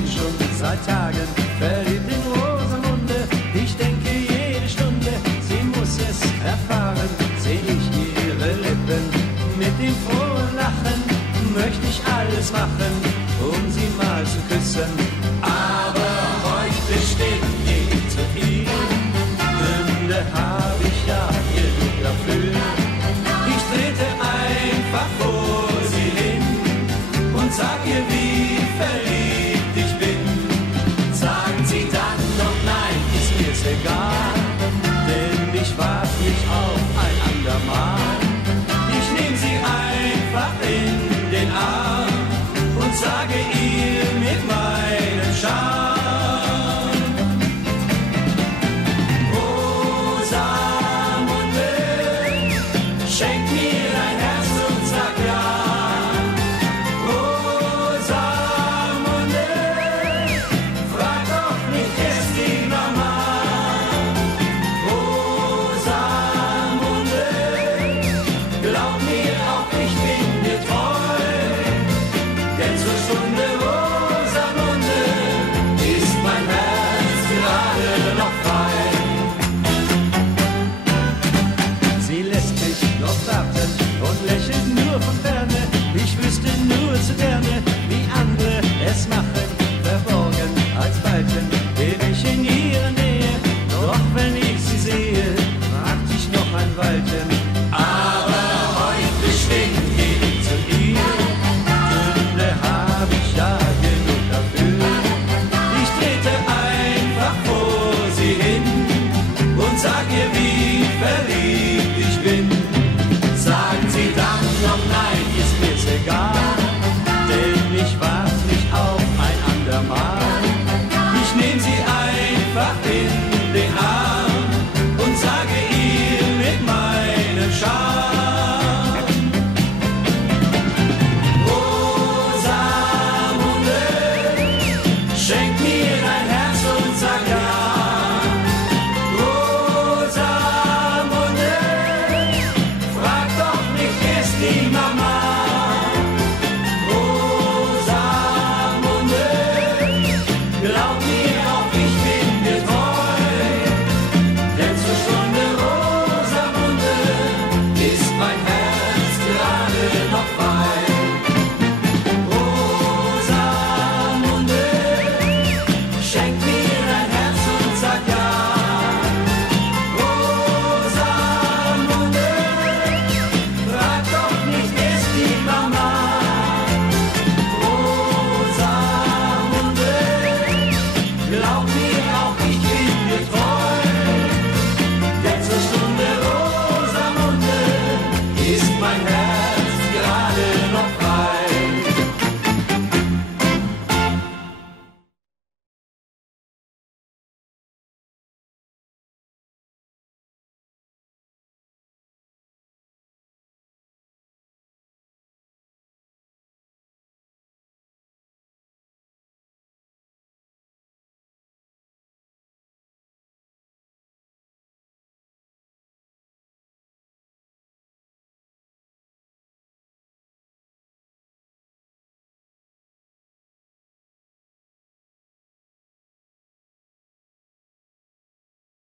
bin schon seit Tagen verliebt in Rosamunde. Ich denke jede Stunde, sie muss es erfahren. Seh ich ihre Lippen mit dem frohen Lachen, möchte ich alles machen, um sie mal zu küssen. Aber heute steht nie zu ihr, Gründe hab ich ja genug dafür. Ich trete einfach vor sie hin und sag ihr, wie verliebt ich bin. Sagen sie dann doch nein, ist mir's egal, denn ich wart nicht auf ein andermal. Ich nehm sie einfach in den Arm und sage ihr,